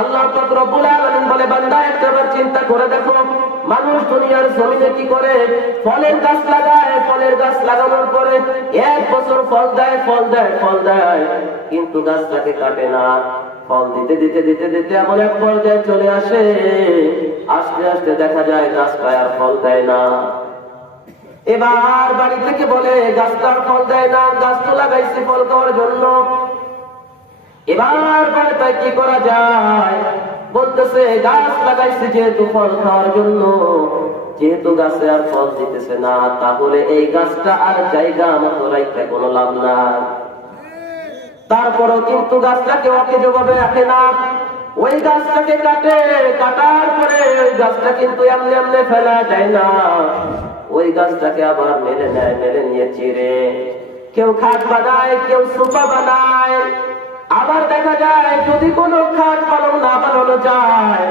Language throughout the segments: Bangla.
আল্লাহ বলে, বান্দা একবার চিন্তা করে দেখো, মানুষ দুনিয়ার জমিনে কি করে? ফলের গাছ লাগায়, ফলের গাছ লাগানোর পরে এক বছর ফল দেয় ফল দেয় ফল দেয়, কিন্তু গাছটাকে কাটে না। ফল দিতে দিতে দিতে দিতে এমন এক পর্যায়ে চলে আসে। আস্তে আস্তে দেখা যায় গাছটা আর ফল দেয় না। এবার বাড়ি থেকে বলে, গাছটা ফল দেয় না, গাছ তো লাগাইছে ফল খাওয়ার জন্য। এবার তাই কি করা যায়? বলতেছে, গাছ লাগাইছে যেহেতু ফল খাওয়ার জন্য। যেহেতু গাছে আর ফল দিতেছে না, তাহলে এই গাছটা আর জায়গা মতো রাখতে কোনো লাভ নাই। তারপরও কিন্তু গাছটাকে অকেজ ভাবে রাখে না। ওই গাছটাকে কাটে, কাটার পরে ওই গাছটা কিন্তু এমনি এমনি ফেলা যায় না। ওই গাছটাকে আবার মেরে নেয় মেরে নিয়ে চিরে কেউ খাট বানায়, কেউ সোফা বানায়। আবার দেখা যায়, যদি কোনো খাট বানানো না বানানো যায়,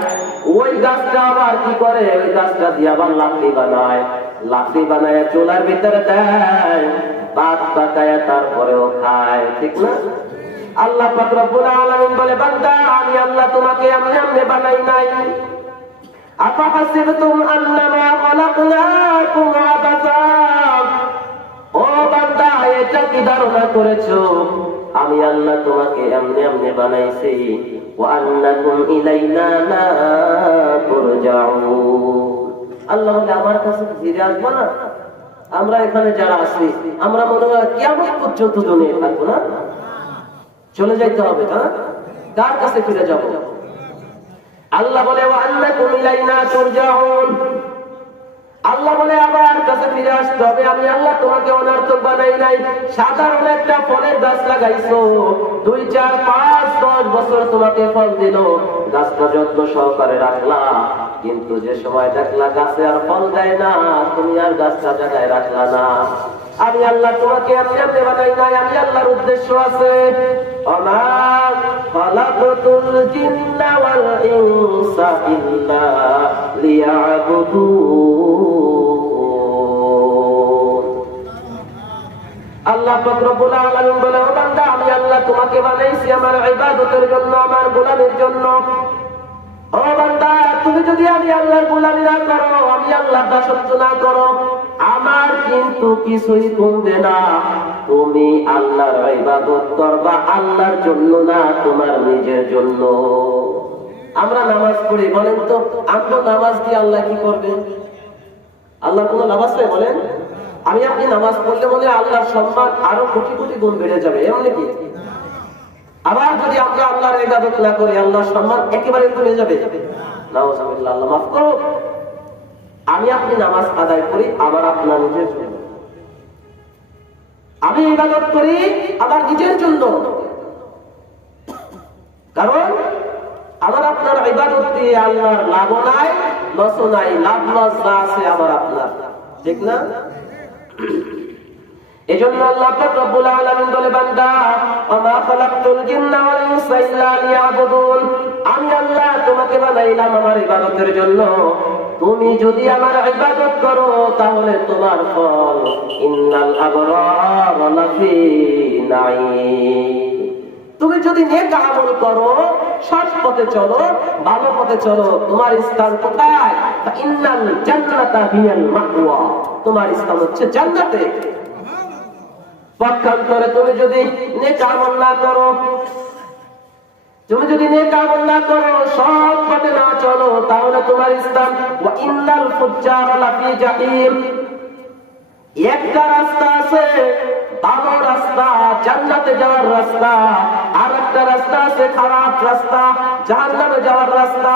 ওই গাছটা আবার কি করে? ওই গাছটা দিয়ে আবার লাকড়ি বানায়। লাকড়ি বানায়, চুলার ভিতরে দেয়, ভাত পাকায়, তারপরেও খায়। ঠিক না? আল্লাহ পাক রব্বুল আলামিন বলে, বান্দা, আমি আল্লাহ তোমাকে এমনি এমনি বানাই নাই। আফাহাসিবতুম আন্নামা খালাকনাকুম আবাসা ও বান্দা, এটা কি ধারণা করেছ? আমি আল্লাহ তোমাকে এমনি এমনি বানাইছি। আন্নাকুম ইলাইনা লা তুরজাউন। আল্লাহ বলে, আমার কাছে ফিরে আসব না। আমরা এখানে যারা আছি, আমরা মনে হয় কেমন পর্যন্ত দুনিয়া থাকব না। চলে যাইতে হবে না কার কাছে ফিরে যাব? আল্লাহ বলে, ওয়া আন্নাকুম ইলাইনা তুরজাউন। আল্লাহ বলে আবার কাছে ফিরে আসতে হবে। আমি আল্লাহ তোমাকে অনার্থক বানাই নাই। সাধারণ একটা ফলের গাছ লাগাইছো। দুই, চার, পাঁচ, দশ বছর তোমাকে ফল দিল। গাছটা যত্ন সহকারে রাখলা। কিন্তু যে সময় দেখলা গাছে আর ফল দেয় না, তুমি আর গাছটা জায়গায় রাখলা না। আমি আল্লাহ তোমাকে এমনি এমনি বানাই নাই। আমি আল্লাহর উদ্দেশ্য আছে। অমা খালাকতুল জিন্না ইনসা ইল্লা লিয়াবুদুন আমার তুমি যদি আমি আল্লাহর না করো, আমি দাসত্ব না করো, আমার কিন্তু কিছুই কমবে না। তুমি আল্লাহর ইবাদত করবা, আল্লাহর জন্য না, তোমার নিজের জন্য। আমরা নামাজ পড়ি, বলেন তো, আমরা নামাজ দিয়ে আল্লাহ কি করবেন? আল্লাহ কোনো নামাজ বলেন? আমি আপনি নামাজ পড়লে মনে আল্লাহর সম্মান আরও কোটি কোটি গুণ বেড়ে যাবে এমন কি? আবার যদি আমরা আল্লাহর ইবাদত না করি, আল্লাহর সম্মান একেবারে কমে যাবে। নাউজুবিল্লাহ আল্লাহ মাফ করো। আমি আপনি নামাজ আদায় করি আবার আপনার নিজের জন্য। আমি ইবাদত করি আমার নিজের জন্য। কারণ আমার আপনার ইবাদত দিয়ে আল্লাহর লাভ নাই লস নাই, লাভ লস আছে আমার আপনার। ঠিক না? এজন্য আল্লাহ পাক রব্বুল আলামিন বলে, বান্দা আমা খালাকতুল জিন্না ওয়াল ইনসা ইল্লা লিয়াবুদুন। আমি আল্লাহ তোমাকে বানাইলাম আমার ইবাদতের জন্য। তুমি যদি আমার ইবাদত করো, তাহলে তোমার ফল ইন্নাল আবরার লাফি তুমি যদি নেক আমল করো, সৎ পথে চলো, ভালো পথে চলো, তোমার স্থান কোথায়? ইন্নাল জান্নাতা হিয়াল মাওয়া তোমার স্থান হচ্ছে জান্নাতে। পক্ষান্তরে তুমি যদি নেক আমল না করো, তুমি যদি নেক আমল না করো, সৎ পথে না চলো, তাহলে তোমার স্থান ওয়া ইন্নাল ফুজ্জার লাফি জাহিম। একটা রাস্তা আছে, ভালো রাস্তা, জান্নাতে যাওয়ার রাস্তা। আর একটা রাস্তা আছে, খারাপ রাস্তা, জাহান্নামে যাওয়ার রাস্তা।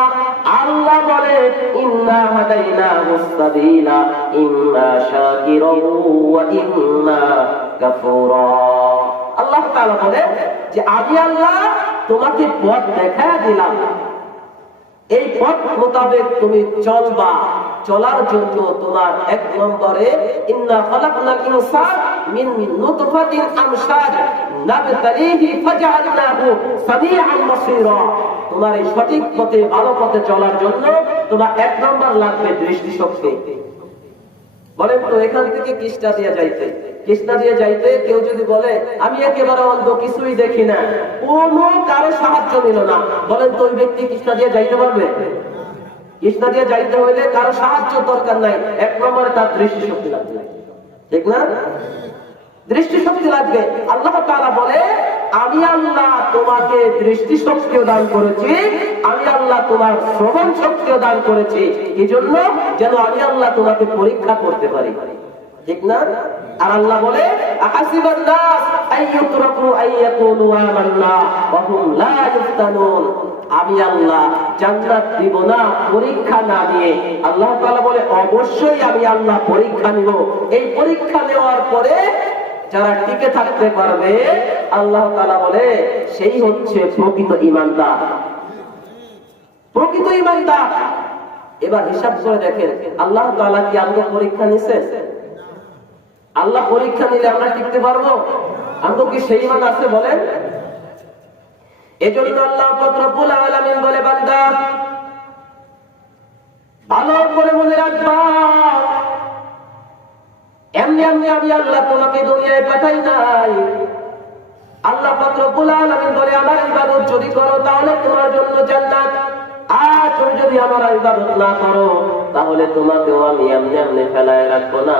আল্লাহ বলে যে, আমি আল্লাহ তোমাকে পথ দেখায় দিলাম। এই পথ মোতাবেক তুমি চলবা। চলার জন্য তোমার এক নম্বরে, ইন্না খালাকনাল ইনসান মিন নুতফাতিন আমশাজ নাবতালিহি ফাজআলনাহু সামিআন বাসীরা। তোমার এই সঠিক পথে, ভালো পথে চলার জন্য তোমার এক নম্বর লাগবে দৃষ্টিশক্তি। বলেন তো, এখান থেকে কিসটা দিয়ে যাইতে। কৃষ্ণা দিয়ে যাইতে কেউ যদি বলে, আমি একেবারে অন্ধ, কিছুই দেখি না। কোনো কারও সাহায্য নিল না। বলেন তো, ওই ব্যক্তি কৃষ্ণা দিয়ে যাইতে পারবে? কৃষ্ণা দিয়ে যাইতে হইলে কারও সাহায্য দরকার নাই। এক নম্বরে তার দৃষ্টি শক্তি লাগবে। ঠিক না? দৃষ্টি শক্তি লাগবে। আল্লাহ বলে, আমি আল্লাহ তোমাকে দৃষ্টি শক্তিও দান করেছি, আমি আল্লাহ তোমার শ্রবণ শক্তিও দান করেছি। এই জন্য যেন আমি আল্লাহ তোমাকে পরীক্ষা করতে পারি। ঠিক না? আর আল্লাহ বলে পরীক্ষা না নিয়ে আল্লাহ বলে, অবশ্যই আমি আল্লাহ পরীক্ষা নিব। এই পরীক্ষা নেওয়ার পরে যারা টিকে থাকতে পারবে, আল্লাহ তাআলা বলে, সেই হচ্ছে প্রকৃত ইমানদার প্রকৃত ইমানদার এবার হিসাব করে দেখেন, আল্লাহ তাআলা কি আমাদের পরীক্ষা নিছে? আল্লাহ পরীক্ষা নিলে আমরা টিকতে পারব? আমাদের কি সেই ইমান আছে বলেন? এজন্য আল্লাহ রব্বুল আলামিন বলে, বান্দা, ভালো করে মনে রাখবা। এমনি এমনি আমি আল্লাহ তোমাকে দুনিয়ায় পাঠাই নাই। আল্লাহ পাক রব্বুল আলামিন বলে, আমার ইবাদত যদি করো, তাহলে তোমার জন্য জান্নাত। আর যদি আমার ইবাদত না করো, তাহলে তোমাকেও আমি এমনি এমনি ফেলায় রাখব না।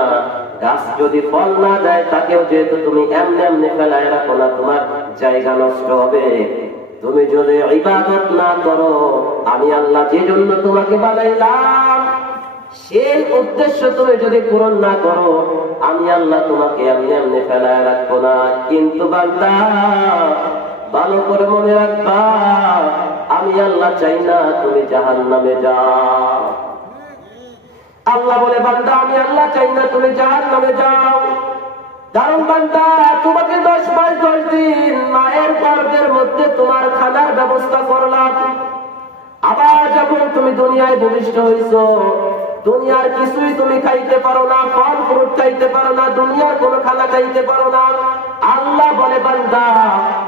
গাছ যদি ফল না দেয়, তাকেও যেহেতু তুমি এমনি এমনি ফেলায় রাখো না, তোমার জায়গা নষ্ট হবে। তুমি যদি ইবাদত না করো, আমি আল্লাহ যে জন্য তোমাকে বানাইলাম সেই উদ্দেশ্য তুমি যদি পূরণ না করো, আমি আল্লাহ তোমাকে এমনি এমনি ফেলায় রাখব না। কিন্তু বান্দা, ভালো করে মনে রাখবা, আমি আল্লাহ চাই না তুমি জাহান নামে যাও। আল্লাহ বলে, বান্দা, আমি আল্লাহ চাই না তুমি জাহান নামে যাও। কারণ বান্দা, তোমাকে দশ মাস, দশ দিন মায়ের গর্ভের মধ্যে তোমার খানার ব্যবস্থা করলাম। আবার যখন তুমি দুনিয়ায় ভূমিষ্ঠ হইছো দুনিয়ার কিছুই তুমি খাইতে পারো না, ফল ফ্রুট খাইতে পারো না, দুনিয়ার কোনো খানা খাইতে পারো না। আল্লাহ বলে, বান্দা,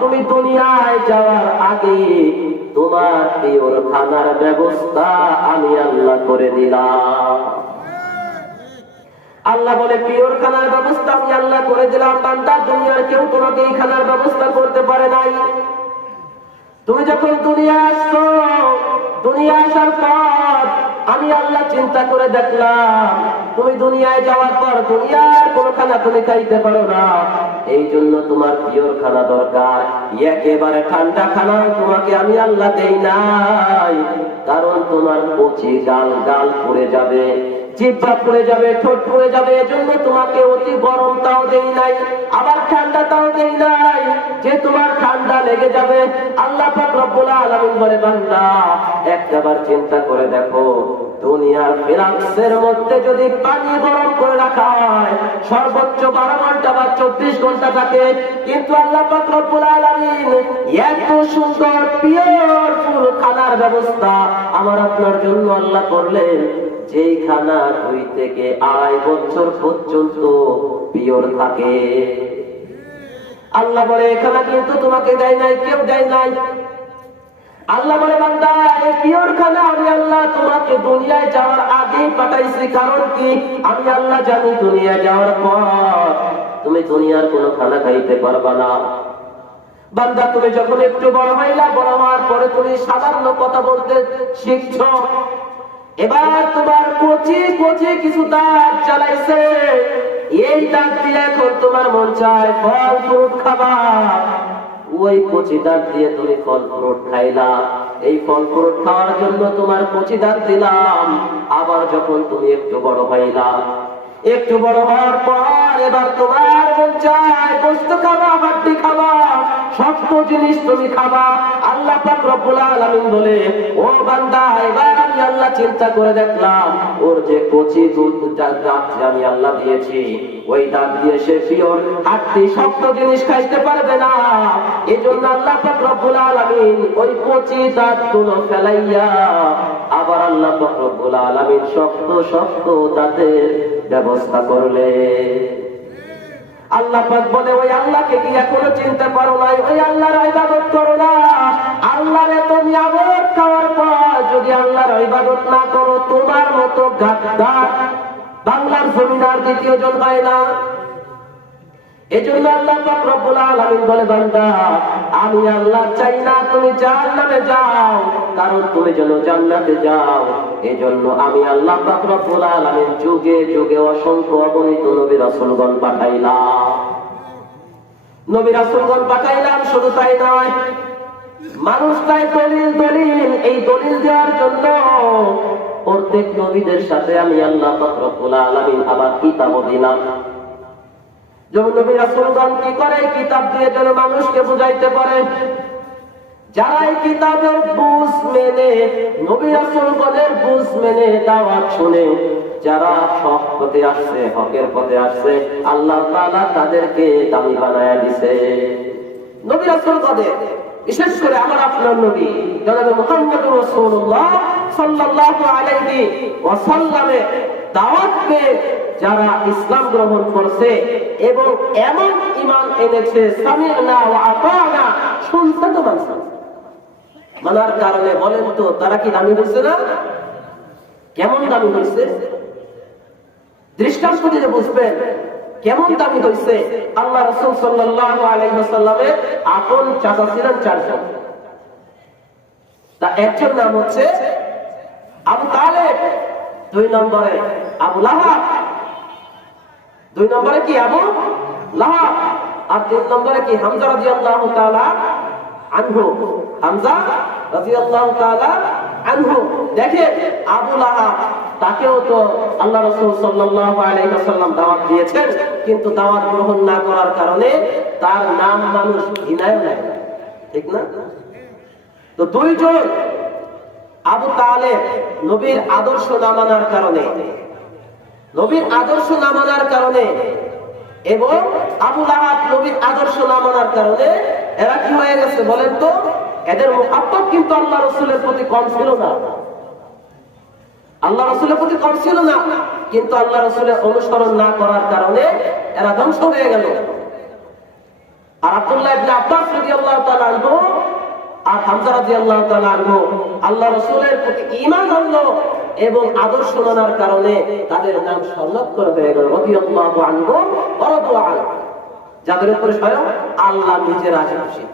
তুমি দুনিয়ায় যাওয়ার আগে তোমার প্রিয়র খানার ব্যবস্থা আমি আল্লাহ করে দিলাম। আল্লাহ বলে, পিওর খানার ব্যবস্থা আমি আল্লাহ করে দিলাম। বান্দা, দুনিয়ার কেউ তোমাকে এই খানার ব্যবস্থা করতে পারে নাই। তুমি যখন দুনিয়া আসছো দুনিয়া আসার পর আমি আল্লাহ চিন্তা করে দেখলাম, তুমি দুনিয়ায় যাওয়ার পর দুনিয়ার কোনো খানা তুমি খাইতে পারো না। এই জন্য তোমার পিওর খানা দরকার। একেবারে ঠান্ডা খানা তোমাকে আমি আল্লাহ দেই নাই, কারণ তোমার কচি গাল গাল পড়ে যাবে। জিব্বা পড়ে যাবে, ঠোঁট পড়ে যাবে, এজন্য তোমাকে অতি গরম তাও দেই নাই, আবার ঠান্ডা তাও দেই নাই, যে তোমার ঠান্ডা লেগে যাবে, আল্লাহ পাক রব্বুল আলামিন বলে, বান্দা একবার চিন্তা করে দেখো, দুনিয়ার ফ্লাক্সের মধ্যে যদি পানি গরম করে রাখা হয়, সর্বোচ্চ বারো ঘণ্টা বা চব্বিশ ঘণ্টা থাকে, কিন্তু আল্লাহ পাক রব্বুল আলামিন এত সুন্দর পিওর ফুল খানার ব্যবস্থা আমার আপনার জন্য আল্লাহ করলেন। যেই খানা দুই থেকে আড়াই বছর পর্যন্ত পিওর থাকে। আল্লাহ বলে, এখানে কিন্তু তোমাকে দেয় নাই, কেউ দেয় নাই। আল্লাহ বলে, বান্দা, এই পিওর খানা আমি আল্লাহ তোমাকে দুনিয়ায় যাওয়ার আগে পাঠাইছি। কারণ কি? আমি আল্লাহ জানি দুনিয়ায় যাওয়ার পর তুমি দুনিয়ার কোনো খানা খাইতে পারবা না। বান্দা, তুমি যখন একটু বড় হইলা, বড় হওয়ার পরে তুমি সাধারণ কথা বলতে শিখছো। এবার তোমার কচি কচি কিছু দাঁত চালাইছে এই দাঁত দিয়ে এখন তোমার মন চায় ফল ফ্রুট খাবা ওই কচি দাঁত দিয়ে তুমি ফল ফ্রুট খাইলা। এই ফল ফ্রুট খাওয়ার জন্য তোমার কচি দাঁত দিলাম। আবার যখন তুমি একটু বড় হইলা। একটু বড় হওয়ার পর এবার তোমার মন চায় গোস্ত খাবা হাড্ডি খাবা শক্ত জিনিস তুমি খাবা। আল্লাহ পাক রব্বুল আলামিন বলে, ও বান্দা, এবার আমি আল্লাহ চিন্তা করে দেখলাম, ওর যে কচি দুধ দাঁত আমি আল্লাহ দিয়েছি, ওই দাঁত দিয়ে সে পিওর হাড্ডি শক্ত জিনিস খাইতে পারবে না। এই জন্য আল্লাহ রব্বুল আলামিন ওই কচি দাঁতগুলো ফেলাইয়া আবার আল্লাহ রব্বুল আলামিন শক্ত শক্ত দাঁতের ব্যবস্থা করলে আল্লাহ পাক বলে, ওই আল্লাহকে কি এখনও চিনতে পারো নাই? ওই আল্লাহর ইবাদত করো না। আল্লাহর এত নিয়ামত খাওয়ার পর যদি আল্লাহর ইবাদত না করো, তোমার মতো গাদ্দার বাংলার জমিনার দ্বিতীয় জন হয় না। এই জন্য আল্লাহ পাক রব্বুল আলামিন বলে, বান্দা, আমি আল্লাহ চাই না, তুমি জান্নাতে যাও কারণ তুমি যেন জান্নাতে যাও। এই জন্য আমি আল্লাহ পাক রব্বুল আলামিন যুগে যুগে অসংখ্য অগণিত নবী রাসূলগণ পাঠাইলাম। নবী রাসূলগণ পাঠাইলাম, শুধু তাই নয় মানুষ তাই দলিল দলিল। এই দলিল দেওয়ার জন্য প্রত্যেক নবীদের সাথে আমি আল্লাহ রব্বুল আলামিন আবার কিতাবও দিলাম। যেমন নবী রাসূলগণ কি করে? কিতাব দিয়ে যেন মানুষকে বুঝাইতে পারে। যারা এই কিতাবের বুঝ মেনে, নবী রাসূলগণের বুঝ মেনে দাওয়াত শুনে, যারা সৎ পথে আসছে, হকের পথে আসছে, আল্লাহ তাআলা তাদেরকে দামি বানায়া দিছে। নবী রাসূলগণের বিশেষ করে আমার আপনার নবী, জনাবে মুহাম্মদুর রাসূলুল্লাহ সাল্লাল্লাহু আলাইহি ওয়াসাল্লামে দাওয়াত পেয়ে যারা ইসলাম গ্রহণ করছে এবং এমন ইমান এনেছে সামি'না ওয়া আতানা তো মানছে মানার কারণে বলেন তো, তারা কি দামি হয়েছে না? কেমন দামি হয়েছে? দৃষ্টান্ত দিলে বুঝবেন। কেমন দামি হয়েছে আল্লাহ রসুল ওয়াসাল্লামের আপন চাচা ছিলেন চারজন। তা একজন নাম হচ্ছে আবু তালেব, দুই নম্বরে আবু লাহাব, দুই নম্বরে কি আবু লাহাব, আর তিন নম্বরে কি হামজা আনহু। হামজা তাআলা আনহু। দেখেন, আবু লাহাব, তাকেও তো আল্লাহ রাসূল সাল্লাল্লাহু আলাইহি ওয়াসাল্লাম দাওয়াত দিয়েছেন। কিন্তু দাওয়াত গ্রহণ না করার কারণে তার নাম মানুষ ঘৃণায় নেয় ঠিক না? তো দুইজন আবু তালেব নবীর আদর্শ না মানার কারণে, নবীর আদর্শ না মানার কারণে এবং আবু লাহাব নবীর আদর্শ না মানার কারণে এরা কি হয়ে গেছে বলেন তো? এদের মোহাব্বত কিন্তু আল্লাহ রসুলের প্রতি কম ছিল না। আল্লাহ রসুলের প্রতি কম ছিল না। কিন্তু আল্লাহ রসুলের অনুসরণ না করার কারণে এরা ধ্বংস হয়ে গেল। আর আব্দুল্লাহ আব্বাস আনহু আর হামজা আল্লাহ রাসূলের প্রতি এবং আদর্শ মানার কারণে তাদের নাম সংরক্ষণ হয়ে গেল। রাদিয়াল্লাহু যাদের উপরে স্বয়ং আল্লাহ নিজে রাজি খুশি